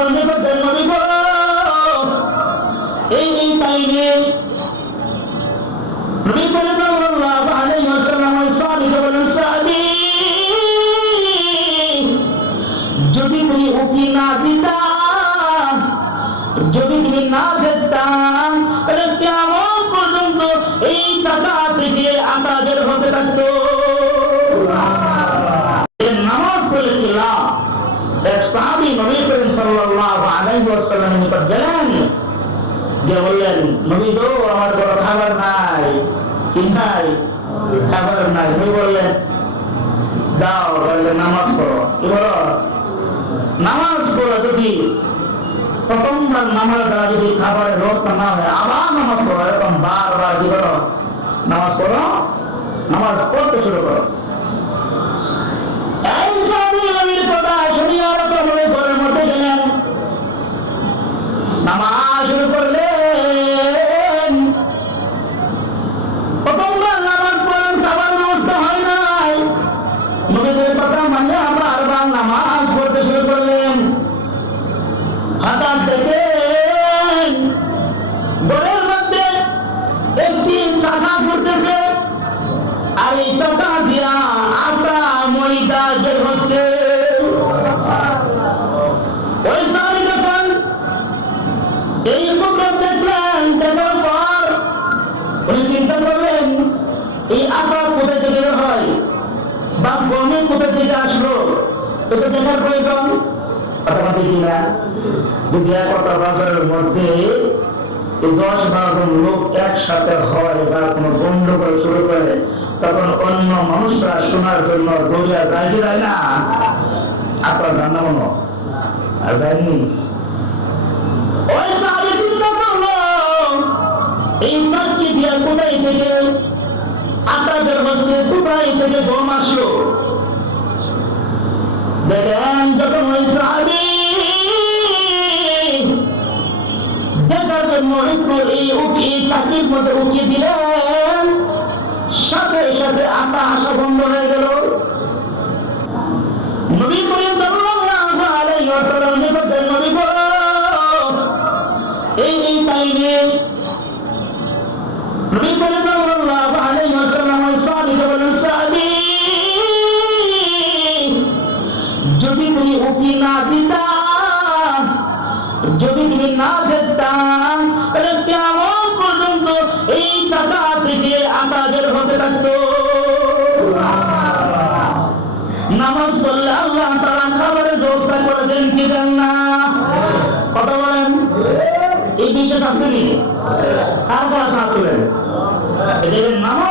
ওয়াসাল্লাম বলেন নবী গো এই টাইমে নবী সাল্লাল্লাহু আলাইহি ওয়াসাল্লাম ওই সাহাবীকে বলেন সাহাবী যদি তুমি উকি না দিতা যদি তুমি না দেখতাম তাহলে কিয়ামত পর্যন্ত এই চাকা থেকে আটা বের হতে থাকতো। নামাজ পড়লে কি লাভ? এক সাহাবী নবী করিম সাল্লাল্লাহু আলাইহি ওয়াসাল্লামের নিকট গেলেন, গিয়ে বললেন নবী গো আমার বড় খাবার নাই, কি নাই? খাবার নাই। নবী বললেন দাও তাহলে নামাজ পড়ো। কি বলো? নামাজ পড়ো। যদি প্রথমবার নামাজ দ্বারা যদি খাবারের ব্যবস্থা না হয় আবার নামাজ পড়ো, এরকম বারবার কি করো? নামাজ পড়ো, নামাজ পড়তে শুরু করো। এই সাহাবী নবীর কথা শুনিয়া নবী ঘরের মধ্যে গেলেন, নামাজ শুরু করলেন। প্রথমবার নামাজ পড়লেন, খাবার ব্যবস্থা হয় নাই। নবীদের কথা মানে বারবার নামাজ পড়তে শুরু করলেন। হঠাৎ দেখেন ঘরের মধ্যে একটি চাকা ঘুরতেছে, আর এই চাকা দিয়া আটা ময়দা বের হচ্ছে। ওই সাহাবী যখন এই কুদরত দেখলেন, দেখার পর উনি চিন্তা করলেন এই আটা কোথা থেকে বের হয় বা গমে কোথা থেকে আসলো, এটা দেখার প্রয়োজন। কিনা যদি একটা বাজারের মধ্যে 10-12 জন লোক একসাথে হয় বা কোনো গন্ডগোল শুরু করে, তখন অন্য মানুষরা শোনার জন্য দৌড়িয়া যায় কি যায় না? আপনার জানা মনো আর যায়নি। ওই সাহাবী চিন্তা করলো এই চাকরি দিয়ে কোথায় থেকে আটা বের হচ্ছে, কোথায় থেকে গম আসলো। দেখেন যখন ওই সাহাবী দেখার জন্য একটু এই চাকরির মধ্যে উঠিয়ে দিলেন, সাথে সাথে আটা আসা বন্ধ হয়ে গেল। নবী করিম সাল্লাল্লাহু আলাইহি ওয়াসাল্লাম বলেন নবী গো এই টাইমে নবী করিম সাল্লাল্লাহু আলাইহি ওয়াসাল্লাম ওই সাহাবীকে বলেন সাহাবী যদি তুমি উকি না দিতা যদি তুমি না দেখতাম তাহলে কিয়ামত পর্যন্ত এই চাকা থেকে আটা বের হতে থাকতো। নামাজ পড়লে আল্লাহ তাআলা খাবারের ব্যবস্থা করে দেন কি দেন না? কথা বলেন, এই বিশেষ আসেনি? কার কাছে আসলেন? এদের নামাজ